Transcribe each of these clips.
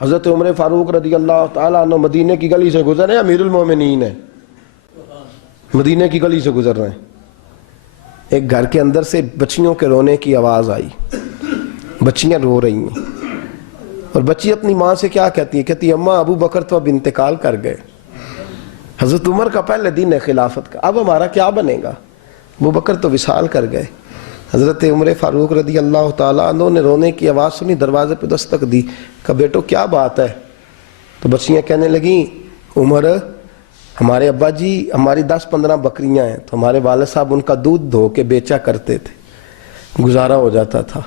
حضرت عمر فاروق رضی اللہ تعالیٰ عنہ مدینے کی گلی سے گزر رہے ہیں، امیر المومنین ہے، مدینے کی گلی سے گزر رہے ہیں، ایک گھر کے اندر سے بچیوں کے رونے کی آواز آئی، بچیاں رو رہی ہیں، اور بچی اپنی ماں سے کیا کہتی ہے؟ کہتی ہے اماں ابو بکر تو اب انتقال کر گئے، حضرت عمر کا پہلے دن ہے خلافت کا، اب ہمارا کیا بنے گا؟ ابو بکر تو وصال کر گئے۔ حضرت عمر فاروق رضی اللہ تعالیٰ عنہ نے رونے کی آواز سنی، دروازے پہ دستک دی، کہا بیٹو کیا بات ہے؟ تو بچیاں کہنے لگیں عمر ہمارے ابا جی ہماری 10-15 بکریاں ہیں، تو ہمارے والد صاحب ان کا دودھ دھو کے بیچا کرتے تھے، گزارا ہو جاتا تھا۔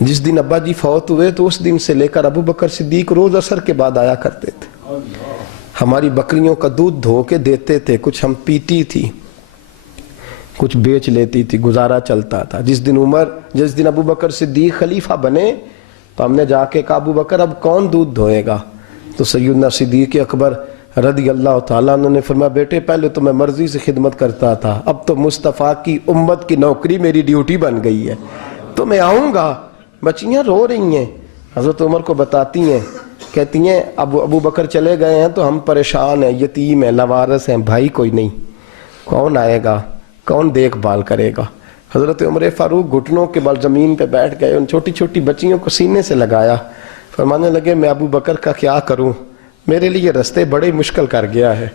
جس دن ابا جی فوت ہوئے تو اس دن سے لے کر ابو بکر صدیق روز عصر کے بعد آیا کرتے تھے، ہماری بکریوں کا دودھ دھو کے دیتے تھے، کچھ ہم پیتی تھی، کچھ بیچ لیتی تھی، گزارا چلتا تھا۔ جس دن ابو بکر صدیق خلیفہ بنے تو ہم نے جا کے کہا ابو بکر اب کون دودھ دھوئے گا؟ تو سیدنا صدیق اکبر رضی اللہ تعالیٰ عنہ نے فرمایا بیٹے پہلے تو میں مرضی سے خدمت کرتا تھا، اب تو مصطفیٰ کی امت کی نوکری میری ڈیوٹی بن گئی ہے، تو میں آؤں گا۔ بچیاں رو رہی ہیں، حضرت عمر کو بتاتی ہیں، کہتی ہیں ابو بکر چلے گئے ہیں تو ہم پریشان ہیں، یتیم ہیں، لاوارث ہیں، بھائی کوئی نہیں، کون آئے گا، کون دیکھ بھال کرے گا؟ حضرت عمر فاروق گھٹنوں کے بل زمین پہ بیٹھ گئے، ان چھوٹی چھوٹی بچیوں کو سینے سے لگایا، فرمانے لگے میں ابو بکر کا کیا کروں، میرے لیے رستے بڑے مشکل کر گیا ہے،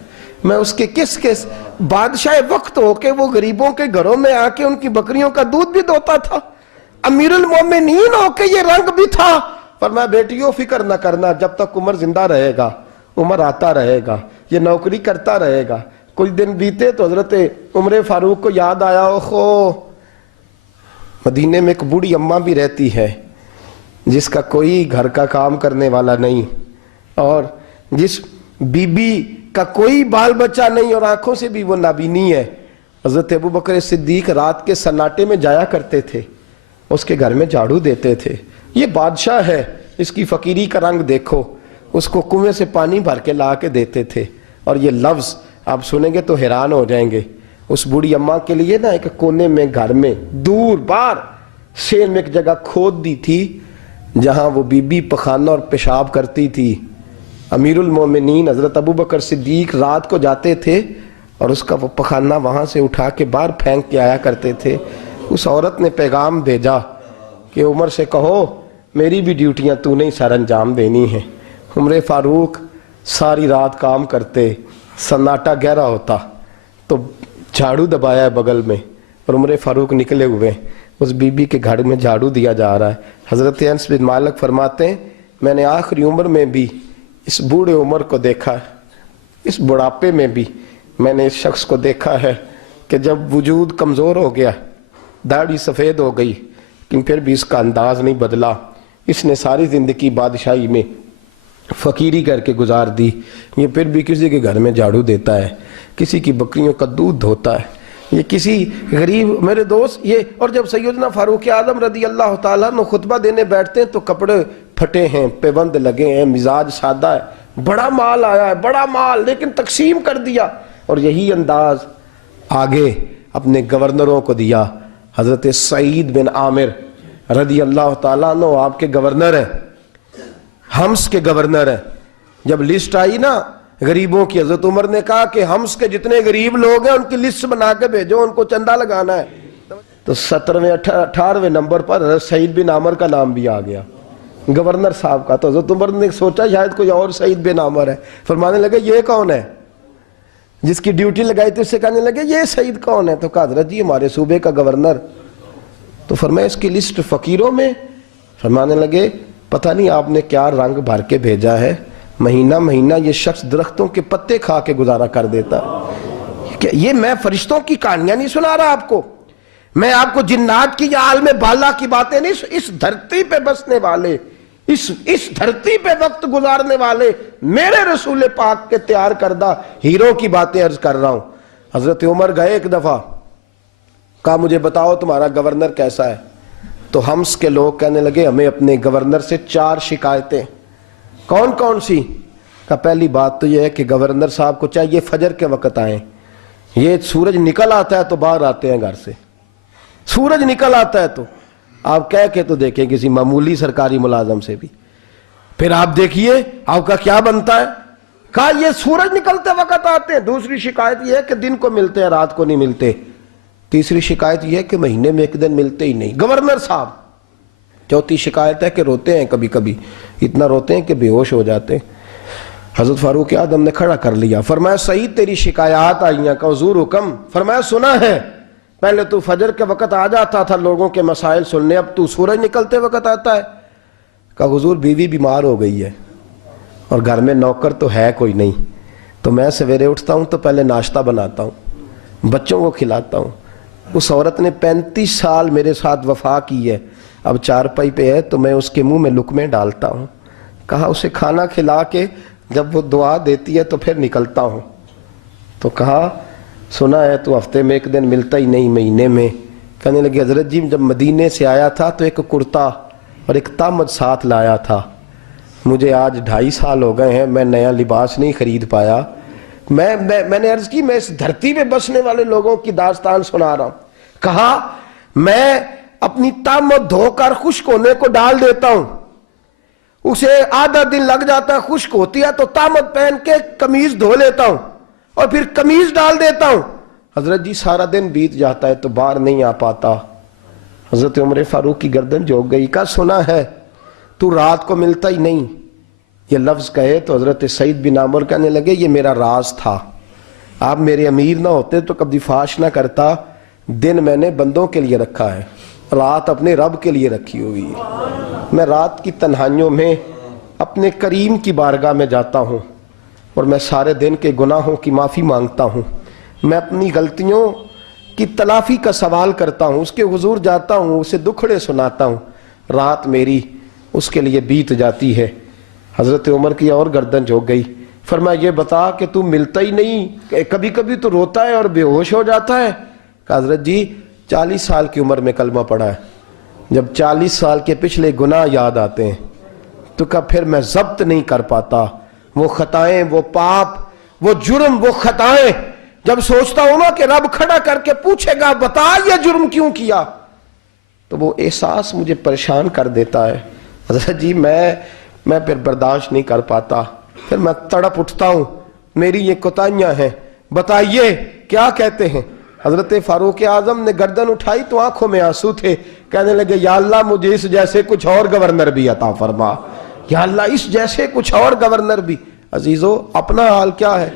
میں اس کے کس بادشاہ وقت ہو کے وہ غریبوں کے گھروں میں آ کے ان کی بکریوں کا دودھ بھی دوتا تھا، امیر المومنین ہو کے یہ رنگ بھی تھا۔ فرمایا بیٹیوں فکر نہ کرنا، جب تک عمر زندہ رہے گا، عمر آتا رہے گا، یہ نوکری کرتا رہے گا۔ کچھ دن بیتے تو حضرت عمر فاروق کو یاد آیا اوہو مدینے میں ایک بوڑھی اماں بھی رہتی ہے جس کا کوئی گھر کا کام کرنے والا نہیں، اور جس بی بی کا کوئی بال بچہ نہیں اور آنکھوں سے بھی وہ نابینی ہے۔ حضرت ابو بکر صدیق رات کے سناٹے میں جایا کرتے تھے، اس کے گھر میں جھاڑو دیتے تھے، یہ بادشاہ ہے، اس کی فقیری کا رنگ دیکھو، اس کو کنویں سے پانی بھر کے لا کے دیتے تھے۔ اور یہ لفظ آپ سنیں گے تو حیران ہو جائیں گے، اس بوڑھی اماں کے لیے نا ایک کونے میں گھر میں دور بار شیر میں ایک جگہ کھود دی تھی جہاں وہ بی بی پخانہ اور پیشاب کرتی تھی۔ امیر المومنین حضرت ابو بکر صدیق رات کو جاتے تھے اور اس کا وہ پخانہ وہاں سے اٹھا کے باہر پھینک کے آیا کرتے تھے۔ اس عورت نے پیغام بھیجا کہ عمر سے کہو میری بھی ڈیوٹیاں تو نے سر انجام دینی ہیں۔ عمر فاروق ساری رات کام کرتے، سناٹا گہرا ہوتا تو جھاڑو دبایا ہے بغل میں، اور عمر فاروق نکلے ہوئے اس بی بی کے گھر میں جھاڑو دیا جا رہا ہے۔ حضرت انس بن مالک فرماتے ہیں میں نے آخری عمر میں بھی اس بوڑھے عمر کو دیکھا ہے، اس بڑھاپے میں بھی میں نے اس شخص کو دیکھا ہے کہ جب وجود کمزور ہو گیا، داڑھی سفید ہو گئی، لیکن پھر بھی اس کا انداز نہیں بدلا، اس نے ساری زندگی بادشاہی میں فقیری کر کے گزار دی، یہ پھر بھی کسی کے گھر میں جھاڑو دیتا ہے، کسی کی بکریوں کا دودھ دھوتا ہے، یہ کسی غریب میرے دوست یہ۔ اور جب سیدنا فاروق اعظم رضی اللہ تعالیٰ عنہ خطبہ دینے بیٹھتے ہیں تو کپڑے پھٹے ہیں، پیوند لگے ہیں، مزاج سادہ ہے، بڑا مال آیا ہے، بڑا مال، لیکن تقسیم کر دیا، اور یہی انداز آگے اپنے گورنروں کو دیا۔ حضرت سعید بن عامر رضی اللہ تعالیٰ عنہ آپ کے گورنر ہیں، حمص کے گورنر ہیں۔ جب لسٹ آئی نا غریبوں کی، حضرت عمر نے کہا کہ حمص کے جتنے غریب لوگ ہیں ان کی لسٹ بنا کے بھیجو، ان کو چندہ لگانا ہے۔ تو 17ویں 18ویں نمبر پر حضرت سعید بن عامر کا نام بھی آ گیا، گورنر صاحب کا۔ تو حضرت عمر نے سوچا شاید کوئی اور سعید بن عامر ہے، فرمانے لگے یہ کون ہے؟ جس کی ڈیوٹی لگائی تھی اس سے کہنے لگے یہ سعید کون ہے؟ تو کہا حضرت جی ہمارے صوبے کا گورنر۔ تو فرمایا اس کی لسٹ فقیروں میں؟ فرمانے لگے پتہ نہیں آپ نے کیا رنگ بھر کے بھیجا ہے، مہینہ مہینہ یہ شخص درختوں کے پتے کھا کے گزارا کر دیتا۔ یہ میں فرشتوں کی کہانیاں نہیں سنا رہا آپ کو، میں آپ کو جنات کی یا عالم بالا کی باتیں نہیں، اس دھرتی پہ بسنے والے، اس دھرتی پہ وقت گزارنے والے میرے رسول پاک کے تیار کردہ ہیرو کی باتیں عرض کر رہا ہوں۔ حضرت عمر گئے ایک دفعہ، کہا مجھے بتاؤ تمہارا گورنر کیسا ہے؟ تو حمص کے لوگ کہنے لگے ہمیں اپنے گورنر سے 4 شکایتیں۔ کون کون سی؟ کہا پہلی بات تو یہ ہے کہ گورنر صاحب کو چاہیے فجر کے وقت آئیں، یہ سورج نکل آتا ہے تو باہر آتے ہیں گھر سے، سورج نکل آتا ہے تو آپ کہہ کے تو دیکھیں کسی معمولی سرکاری ملازم سے بھی۔ پھر آپ دیکھیے آپ کا کیا بنتا ہے. کہا یہ سورج نکلتے وقت آتے ہیں. دوسری شکایت یہ ہے کہ دن کو ملتے ہیں رات کو نہیں ملتے. تیسری شکایت یہ ہے کہ مہینے میں ایک دن ملتے ہی نہیں گورنر صاحب. چوتھی شکایت ہے کہ روتے ہیں کبھی کبھی, اتنا روتے ہیں کہ بے ہوش ہو جاتے ہیں. حضرت فاروق اعظم نے کھڑا کر لیا, فرمایا سعید تیری شکایات آئی ہیں. کہ حضور حکم. فرمایا سنا ہے, پہلے تو فجر کے وقت آ جاتا تھا لوگوں کے مسائل سننے, اب تو سورج نکلتے وقت آتا ہے. کہ حضور بیوی بیمار ہو گئی ہے اور گھر میں نوکر تو ہے کوئی نہیں, تو میں سویرے اٹھتا ہوں تو پہلے ناشتہ بناتا ہوں, بچوں کو کھلاتا ہوں. اس عورت نے 35 سال میرے ساتھ وفا کی ہے, اب چارپائی پہ ہے تو میں اس کے منہ میں لقمے ڈالتا ہوں. کہا اسے کھانا کھلا کے جب وہ دعا دیتی ہے تو پھر نکلتا ہوں. تو کہا سنا ہے تو ہفتے میں ایک دن ملتا ہی نہیں مہینے میں. کہنے لگے حضرت جی جب مدینے سے آیا تھا تو ایک کرتا اور ایک تامد ساتھ لایا تھا, مجھے آج 2.5 سال ہو گئے ہیں, میں نیا لباس نہیں خرید پایا. میں نے عرض کی میں اس دھرتی پہ بسنے والے لوگوں کی داستان سنا رہا ہوں. کہا میں اپنی تامد دھو کر خشک ہونے کو ڈال دیتا ہوں, اسے آدھا دن لگ جاتا ہے, خشک ہوتی ہے تو تامد پہن کے قمیض دھو لیتا ہوں اور پھر قمیض ڈال دیتا ہوں. حضرت جی سارا دن بیت جاتا ہے تو باہر نہیں آ پاتا. حضرت عمر فاروق کی گردن جھک گئی. کہا سنا ہے تو رات کو ملتا ہی نہیں. یہ لفظ کہے تو حضرت سعید بن عامر کہنے لگے یہ میرا راز تھا, آپ میرے امیر نہ ہوتے تو کبھی فاش نہ کرتا. دن میں نے بندوں کے لیے رکھا ہے, رات اپنے رب کے لیے رکھی ہوئی ہے. میں رات کی تنہائیوں میں اپنے کریم کی بارگاہ میں جاتا ہوں اور میں سارے دن کے گناہوں کی معافی مانگتا ہوں. میں اپنی غلطیوں کی تلافی کا سوال کرتا ہوں, اس کے حضور جاتا ہوں, اسے دکھڑے سناتا ہوں. رات میری اس کے لیے بیت جاتی ہے. حضرت عمر کی اور گردن جھک گئی. فرمایا یہ بتا کہ تو ملتا ہی نہیں, کبھی کبھی تو روتا ہے اور بے ہوش ہو جاتا ہے. کہ حضرت جی 40 سال کی عمر میں کلمہ پڑھا ہے, جب 40 سال کے پچھلے گناہ یاد آتے ہیں تو کہا پھر میں ضبط نہیں کر پاتا. وہ خطائیں, وہ پاپ, وہ جرم, وہ خطائیں جب سوچتا ہوں نا کہ رب کھڑا کر کے پوچھے گا بتا یہ جرم کیوں کیا, تو وہ احساس مجھے پریشان کر دیتا ہے. حضرت جی میں پھر برداشت نہیں کر پاتا, پھر میں تڑپ اٹھتا ہوں, میری یہ کوتاہیاں ہیں, بتائیے کیا کہتے ہیں. حضرت فاروق اعظم نے گردن اٹھائی تو آنکھوں میں آنسو تھے. کہنے لگے یا اللہ مجھے اس جیسے کچھ اور گورنر بھی عطا فرما, یا اللہ اس جیسے کچھ اور گورنر بھی. عزیزو اپنا حال کیا ہے؟